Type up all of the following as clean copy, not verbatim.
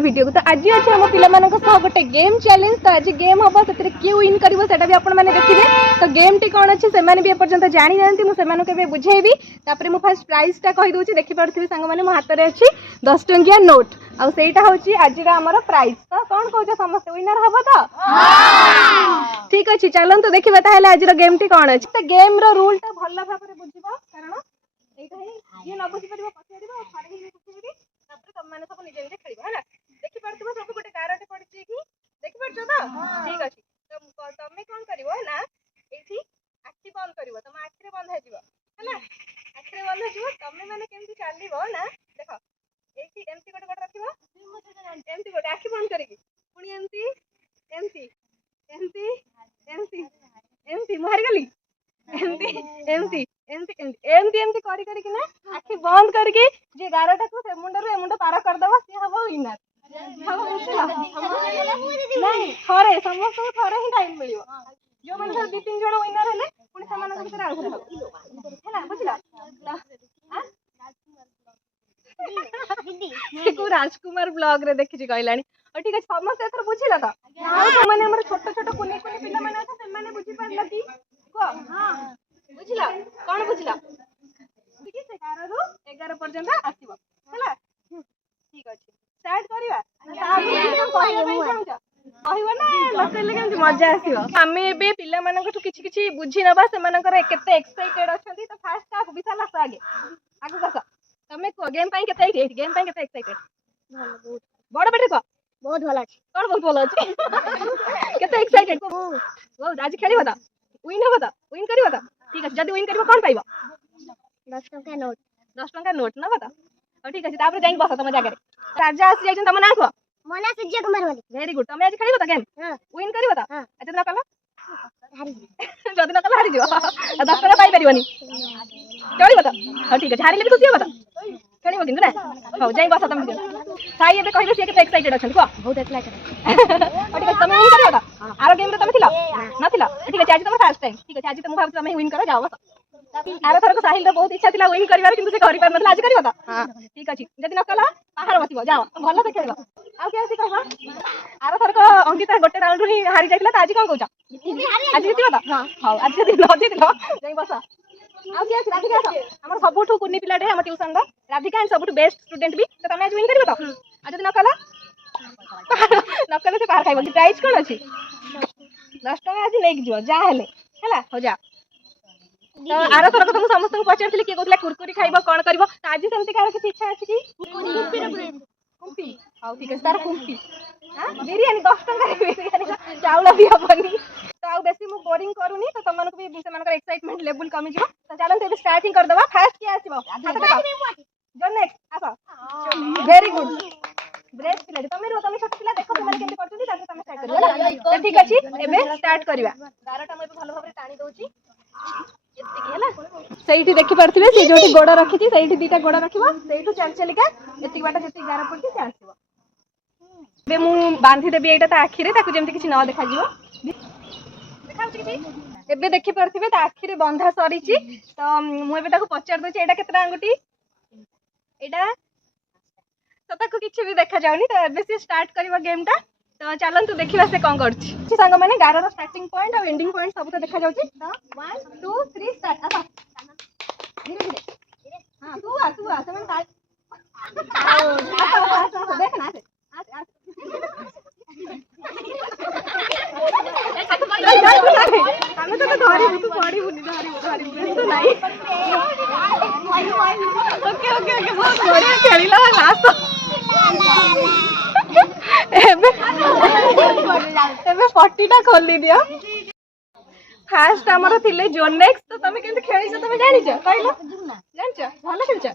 Video को। तो आज अच्छे आम पे गोटे गेम चैलेंज। तो आज गेम हम से किए विन कर भी आपण मैंने देखिए। तो गेम टी कौन अच्छे से पर्यंत जानी जाती मुझे बुझेबी। तापर मुझे फास्ट प्राइस टा कहीदे देखिपे सांग मैंने मो हाथ में अच्छी 10 टंकिया नोट आईटा हूँ आज आमर प्राइज। तो कौन कौन समस्त विनर हम तो ठीक अच्छे चलते देखा आज गेम टी कौन अच्छी। तो गेम रूल टा भल भाव बुझ कारण ये न बुझीपर पचार तुम मैंने सब निजे निजे खेल है देखिपे सब गोटे गारटे पड़ी कि देखिपे तो ठीक अच्छे। तुम्हें कौन कर ना ये आखि बंद कर तुम आखिरे बंद है आखिरे बंद हो तुम्हें मैंने केमती चलो ना देख ये एमती गोटे गोटे रख एमती गोटे आखि बंद करी पुणी एमती एमती एमती एमती एमती मुहारीगली एमती एमती एमती एमती एमती करी करी ना आखि बंद करके जे गारटा को से मुंड रे मुंड पार करदबा सी हबो विनर। नहीं थरे समस्त थरे ही टाइम मिलियो जो मन सर 2-3 जण विनर हेले पुणी समान भीतर आउ थरे हबो हैला बुझला दीदी को राजकुमार ब्लॉग रे देखि कहलानी। और ठीक है समस्त एथर बुझिला तो माने हमर छोट छोट कुनी कुनी पिला माने আছে ସେମାନେ बुझी पारला कि को हां बुझिला कौन बुझिला ठीक है 11 रु 11 पर्यंत आसीबो हैला ठीक अछि स्टार्ट करिवा कहबो ना लसेले केमति मजा आसीबो। हमें एबे पिला मानकठु किछि किछि बुझी नबा सेमानकर केते एक्साइटेड अछंती। तो फास्ट का विशाल आस आगे आगु कस तमे को गेम पाई केते गेम पाई केते एक्साइटेड बहुत बड़ बेटे को बहुत भलो अछि कोन बहुत भलो अछि केते एक्साइटेड को बहुत आज खेलिबो त विन होबो त विन करिवो त ठीक अछि जदी विन करिवो कोन पाइबो 10 टंका नोट नबो त और ठीक अछि तापर जाई बस तम जागा रे राजा आसी जाई तम ना को मोना सूर्य कुमार वाली वेरी गुड तमे आज खेलिबो त गेम विन करिवो त अच्छा ना कलो हारि जदी ना कलो हारि जिवो 10 टंका पाई परिवनी चलिबो त हां ठीक अछि हारिले भी खुशी होबो त खेलिबो किन रे हो जाई बस तम साई एबे कहबे से केते एक्साइटेड अछन को बहुत एक्साइटेड और ठीक अछि तमे विन करिवो त आरो गेम रे तमे थिला ना थिला ठीक अछि आज तम फर्स्ट टाइम ठीक अछि आज तम भाबु तमे विन करो जाओ बस आरो थरक साहिल रे बहुत इच्छा थिला विन करिवार किंतु से करि पार नथला आज करिवो त हां ठीक अछि जदी न कला बाहर बसिबो जाओ भलो से खेलिबो आ के आसी कहबा आरो थरक अंकिता गोटे राउंड ही हारि जाइतला त आज कोन कहउचा आज जितिबो त हां हां आज जदी न जितलो जाई बस आ के आसी राधिका हमर सबुठु कुन्नी पिलाटे हमर ट्यूशन रो राधिका एंड सबुठु बेस्ट स्टूडेंट भी तो तमे आज विन करिवो त आज जदी न कला से बाहर खाइबो प्राइस कोन अछि 10 टका आज लेक जिवो जा हेले हैला हो जा। तो आरो थरक तुम समस्त को पचारथिले के कहतला कुरकुरी खाइबो कोन करबो त आज सेमति कार के इच्छा अछि कि कुम्पी हां ठीक है तार कुम्पी हां बिरयानी 10 टका बिरयानी चावल भी हबनी। तो आ बेसी मु बोरिंग करूनी तो तमन को भी सेमान का एक्साइटमेंट लेवल कमी जिवो। तो चलन से स्टार्टिंग कर दबा फास्ट के आसीबो जो नेक्स्ट आसा वेरी गुड ब्रेक पिला तमे रो तमे छोट पिला देखो तमे केते करछथि ताके तमे स्टार्ट करियो तो ठीक अछि एबे स्टार्ट करिवा 12टा मैं भलो भाबरे टाणी दोछि एतिकी हैला सेठी देखि परथिबे से जोटी गोड़ रखिछि सेठी दीटा गोड़ रखिबो सेठु चल चलिका एतिकी बाटा जति 11 पड़छि से आसीबो बे मु बांधी देबी एटा ता आखिरे ताकू जेमति किछि न देखा जिवो देखाउ छी किछि एबे देखि परथिबे ता आखिरे बंधा सरीछि। तो मु एबे ताकू पचार दोछि एटा केतरा अंगुटी एटा तो ताकू किछि भी देखा जाउनी। तो एबे से स्टार्ट करबा गेम टा तो चलंतु देखिबा से कोन करछि संग माने 11 रो स्टार्टिंग पॉइंट और एंडिंग पॉइंट सब तो देखा जाउछि। तो 1 2 3 स्टार्ट आसा धीरे धीरे हां तू आ सेवन काट देख ना से हमें तो धरी तू बड़ी बुनी धरी तो नहीं ओके ओके ओके बहुत बढ़िया खेलिला लास्ट एबे 40 टा खोल दियो फास्ट हमर थिले जोनेक्स। तो तमे केंत खेली छ तमे जानि छ कहलो जानि छ भलो खेल छ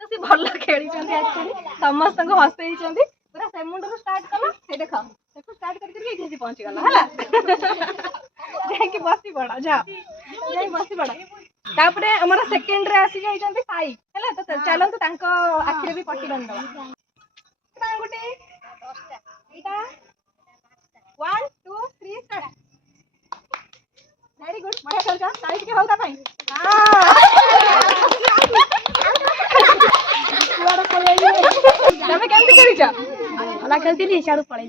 तो से भलो खेली छथि एक्चुअली समस्त को हसई छथि पूरा सेमुंड स्टार्ट कलो हे देखो देखो स्टार्ट करके इथे पहुंच गला हला जाय कि बसी पड़ा जा जाय बसी पड़ा तापरे हमर सेकंड रे आसी जाई छथि साई हला। तो चलन तो तांको आखिरे भी पट्टी बन दवा तांगुटी 10टा एटा 1 2 3 स्टार्ट वेरी गुड बढ़िया खेल छ साई के होता भाई हां तमे केमति करी छ भला खेलती सियाड़ू पड़े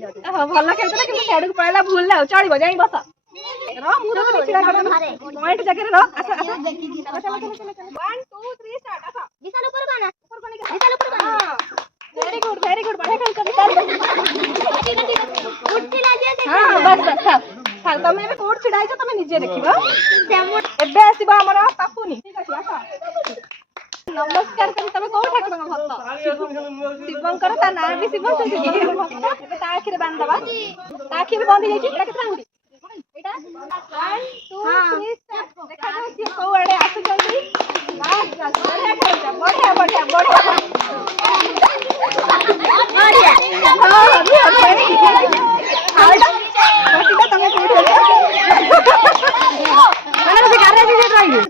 भल खेलते कि सियाड़ को पड़ेगा भूल ना चलो जाई बस रो मुझे तो छिड़ा कर पॉइंट जगह रो आसा आसा चलो 1 2 3 स्टार्ट आसा विशाल ऊपर बना विशाल ऊपर बना वेरी गुड बढ़िया खेल कर उठती लागे हां बस बस हां तमे भी कोड छिड़ाई छ तमे निजे देखिबो एबे आसीबा हमर पापुनी ठीक अछि आसा नमस्कार करी तमे कोन ठाकुर भक्त शिवंकर ता नाम भी शिव से एबे ता आखिर बांध दबा ता आखिर बांध जाई छी एटा केतना गुडी एटा 1 2 3 स्टार्ट देखा जाऊ सी को आडे आसु जल्दी बस बस बढ़िया खेल बढ़िया बढ़िया बढ़िया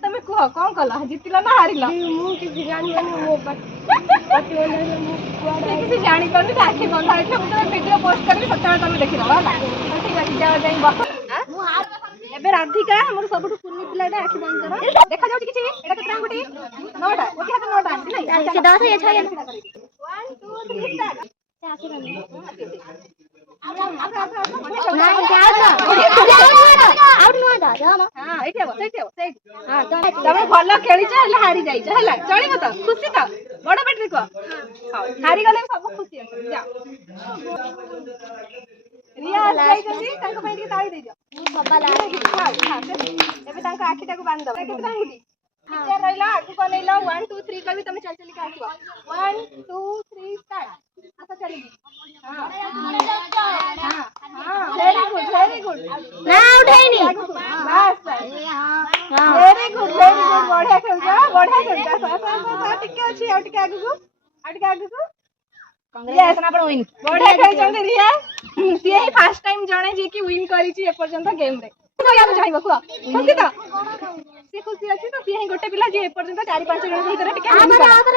तमे कह कौन कला जीतिला ना हारिला मु किसी जानी मो किसी जानी पानी आखि बंद है मुझे वीडियो पोस्ट करबी सतरा तमे देखि दबा ठीक है जाओ जाई बस एबे राधिका हमर सबटु कुन्नी पिलाटा आखि बंद कर देखा जाउ किछि एटा केतना गुटी नोटा ओके हाथ नोटा नहीं से 10 है 6 1 2 3 स्टार्ट तमे भल खेलीच हारी जाइछ हैला चलिबो त खुशी त बड़ बेटरी को हारी गले सब खुशी अछि जा रिया लाइक अछि ताको पे के ताली दे जा बाबा ला एबे ताको आखिटा को बांध दो केतना गुडी टीचर रहिला आगु कोनैला 1 2 3 कभी तमे चल चली के आसीबो 1 2 3 स्टार्ट आसा चली हां वेरी गुड ना उठाइनी बस वेरी गुड बढ़िया खेलजा सा टिके अछि आ टिके आगु को कांग्रेस ना पर विन बढ़िया खेलछन रिया सी ही फर्स्ट टाइम जणे जे कि विन करी छी ए पर्यंत गेम रे हम जाइबो को खुशी त से खुशी अछि त सी ही गोटे पिला जे ए पर्यंत 4 5 जण भीतर टिके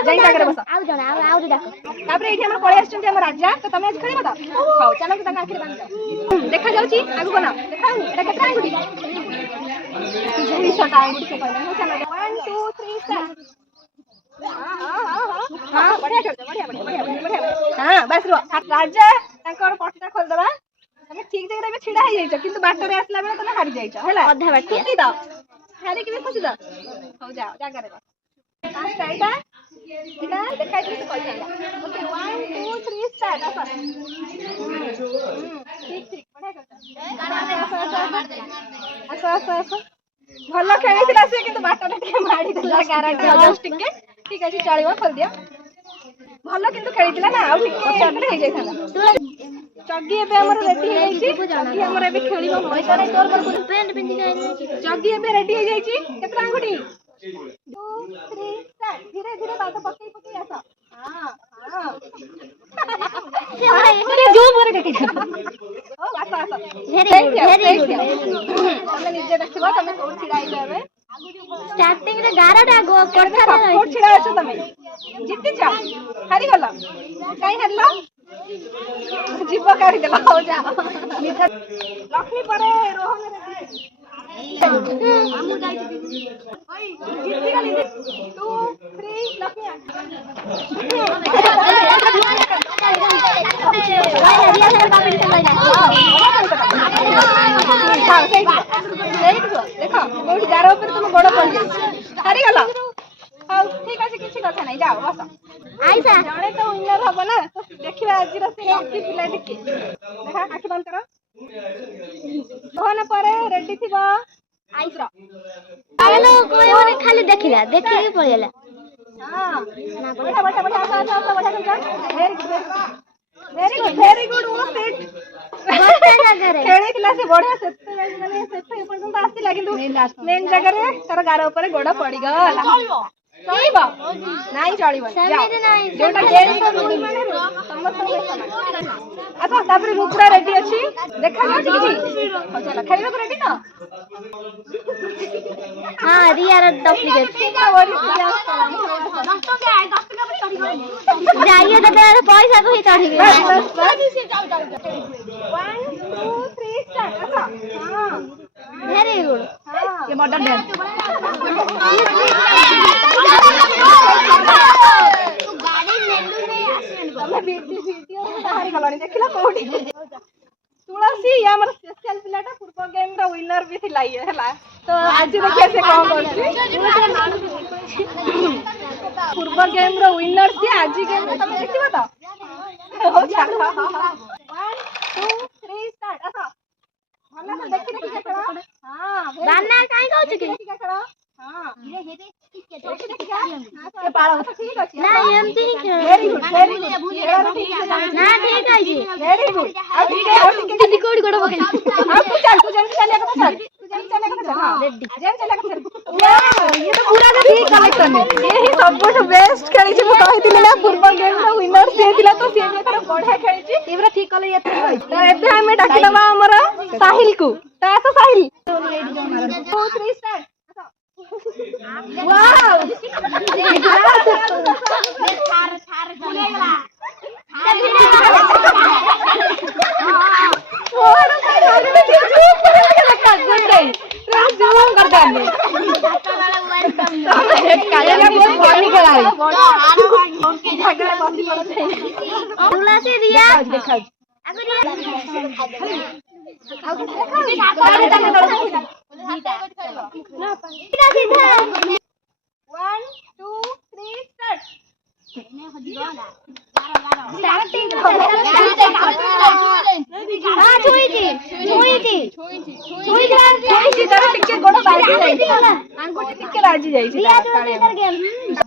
जाई जागरे बस आउ जण आउ डाक तापर एठी हमर पळे आछन हमर राजा त तमे आज खेलिबो त हां चलो त आखिर बांध जाओ देखा जाउची आगु बना देखाउ एटा केतना गुडी जरी शॉट आउट से पहले चलो 1 2 3 स्टार्ट हां बढ़िया हां बस रो राजा ताकर पटटा खोल दबा तमे ठीक जगह रे छिड़ा ही जाइछ किंतु बाटर रे आसला बेले तमे हारि जाइछ हैला अधा बाटी खुशी द हारि के खुशी द हो जाओ जागा रे पांच टाइटा एटा देखाइ दिस कहि जाला ओके 1 2 3 स्टार्ट आसा ठीक बढ़िया आसा भल खेलिथिला से किंतु बाटर के माडी देला गाराटा जस्ट टिके ठीक अछि चलिबो खोल दिया भल किंतु खेलिथिला ना आ टिके चटले हे जाइथाला जग्गी एबे हमर रेडी हे जाइछि जग्गी हमर एबे खेलिबो पैसा रे तोर पर पेंट पिंदी जाई जग्गी एबे रेडी हे जाइछि केतना गुडी 2 3 स्टार्ट धीरे धीरे बात पक्की आसा हां से जो मोरे देखि ओ आसा वेरी गुड तमे निजे देखिबो तमे कोड छिड़ाई जाबे स्टार्टिंग रे 11टा गो करथा रे कोड छिड़ा आछो तमे जित्ति जा हारि गला काई हारलो जीव काढी देला हो जा लक्ष्मी परे रोहन रे हमु जाई छी ओई जित्ति गली 2 3 लक्ष्मी देखो कोडी गारो ऊपर तुम बड़ पड़ हारि गला हां ठीक अछि किछि कथा नै जाओ बस आइसा जणे तो विनर हबो ना तो देखिबा आज रो से लकी पिला टिके देखा आखि बंद करो दोहन परे रेडी थिबो आइस रो हेलो कोई ओने खाली देखिला देखि के पळेला हां ना बड़ा आसा वेरी गुड वो सेट बस्ता जगह रे खेली थिला से बढ़िया से माने से पर्यंत आस्ती लागिलु मेन जगह रे तार गारो ऊपर गोड़ पड़ी गला चलिबो नाही चलिबो समीर नाही जोटा गेम सब माने समस्त अच्छा तापर रुपड़ा रेडी अछि देखा जाउ किछि हो चला खेलिबो को रेडी न हां रिया रे डुप्लीकेट जाइए तो पैसा को ही चढ़ी गई 1 2 3 स्टार्ट अच्छा हां वेरी गुड ये मॉडर्न डांस गाड़ी नेलु ने आसीन को मैं वीडियो बाहर गलनी गलानी देखिला कोठी तुलसी ये हमर स्पेशल पिलाटा पूर्व गेम रो विनर भी थिला ये हला तो आज देखिए से कौन करछि पूर्व गेम रो विनर छी आज गेम में तुम देखिबो तो हो जा 1 2 3 स्टार्ट असो भला से देखि देखि के खेलो हां बाना काई कहू छी देखि के खेलो हां धीरे धीरे देखि देखि के पाळो ठीक अछि ना एमती ही खेल वेरी गुड ना ठीक है जी वेरी गुड अब दीदी कोडी कोड बके अब तू चल तू जल्दी चले का चल तू जल्दी चले का चल हां रेडी जल्दी चले का चल ये तो पूरा का ठीक कलेक्शन है ये ही सबसे बेस्ट खेली छी मु कहितिले ना पूर्व गेम रो विनर से दिला तो से एकर बढ़िया खेली छी एबरा ठीक कले ये तो एबे हमें डाकी दबा हमर साहिल को ता तो साहिल 2 3 स्टार्ट वाओ थार बोलेगा तुलसी रिया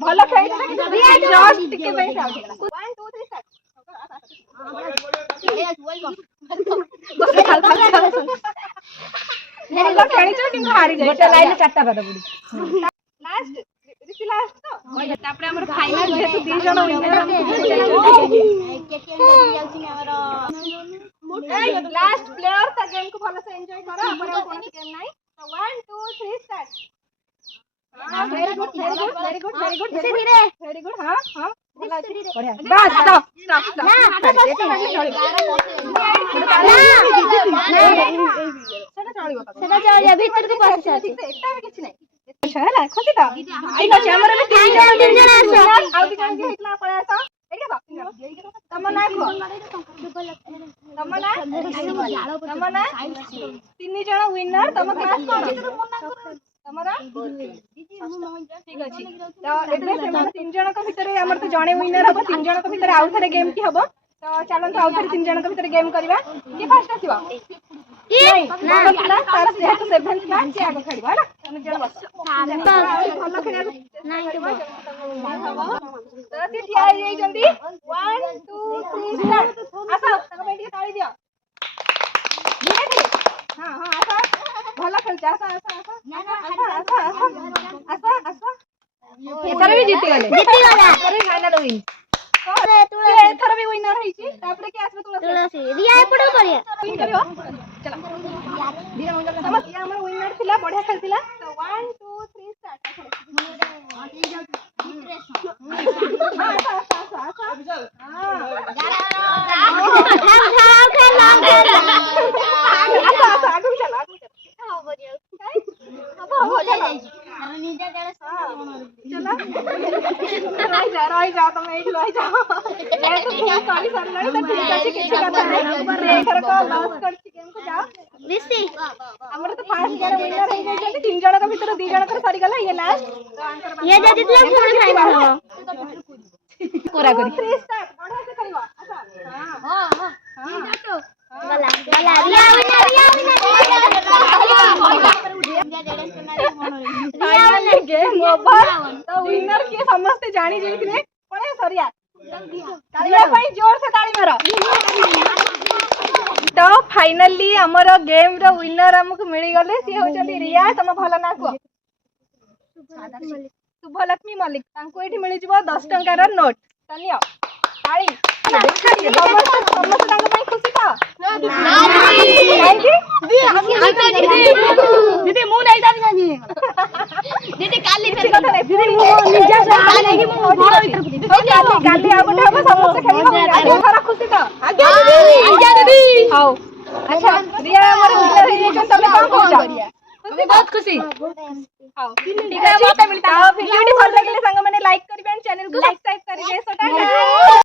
ଭଲ ଖେଳି ଜଷ୍ଟ ଟିକେ ପାଇଁ ସାଉଟ ହେଲା 1 2 3 ସ୍ଟାର୍ଟ ଭଲ ଖେଳିଛ କିନ୍ତୁ ହାରି ଯାଇଛ ଗୋଟେ ଲାଇନ ଚାରଟା ପାଦ ପଡି ଲାଷ୍ଟ ରିସି ଲାଷ୍ଟ ତ ତାପରେ ଆମର ଫାଇନାଲ ଯେହେତୁ ଦି ଜଣ ୱିନର लास्ट प्लेयर ता गेम को भलो से एंजॉय करो हमर कोन गेम नाही तो 1 2 3 start very good very good very good very good धीरे धीरे वेरी गुड हां हां बढ़िया बस स्टॉप स्टॉप स्टॉप ना आता बस सेटा चलियो भीतर को पास से एटा में किछ नाही अच्छा है ना खुशी तो आई न हमर में तीन जण आसो आ दी जण जे हितला पळे आसो एके बा तमन्ना को तमन्ना तीन जण विनर तम क्लास कोन तमरा ठीक अछि तो एतले से तीन जण को भीतर हमर तो जणे विनर हबो तीन जण को भीतर आउ थरे गेम की हबो तो चलो तो आउ थरे तीन जण को भीतर गेम करबा के फर्स्ट आसीबा नहीं ना तार जेहेतु 7th मैच से आगे खेलबा ना तने जण बस भलो खेला नहीं के बस तो ती ठिया जाई जल्दी 1 2 3 स्टार्ट आसा तक बैठ के ताली दियो धीरे धीरे हां हां आसा भलो खेल जा आसा आसा आसा आसा एथर भी जीत गले अरे फाइनल विन एथर भी विनर होईची तापरे के आसबे तुलसी रिया एपडो करिया विन करियो चलो धीरे मंगल समझ ये हमर विनर थिला बढ़िया खेलतिला तो 1 2 3 स्टार्ट रही जाओ तुम रही जाओ सारी सारी लड़ी तो ठीक अच्छे किसी का नहीं एथर को लॉस कर गेम को जाओ ऋषि हमर तो फास्ट गेम विनर हो गई तीन जण का भीतर दी जण कर सारी गला ये लास्ट ये जे जितला पूर्ण फाइनल हो कोरा करी 3 स्टार्ट बढ़िया से करियो अच्छा हां हां वाला वाला रिया फाइनल गेम ओवर तो विनर के समस्त जानी जाइथिले पळे सरिया तालिया भाई जोर से ताली मारो तो फाइनली हमर गेम रो विनर हमको मिली गले सी होचंदी रिया तम भलो ना को शुभलक्ष्मी मलिक तांको एठी मिली जिवो 10 टंका रो नोट तनियो ताली समस्त तांको भाई खुशी था दीदी मु नहीं जानी जानी दीदी काली फेर कथा नहीं दीदी मु निजा से काली की मु बड़ भीतर काली आ गोटे हम समस्त खेलिबो थोड़ा खुशी तो आज्ञा दीदी आओ अच्छा रिया हमर विनर हे जे तमे कोन कहू तुम्हें बहुत खुशी आओ ठीक है मौका मिलता है वीडियो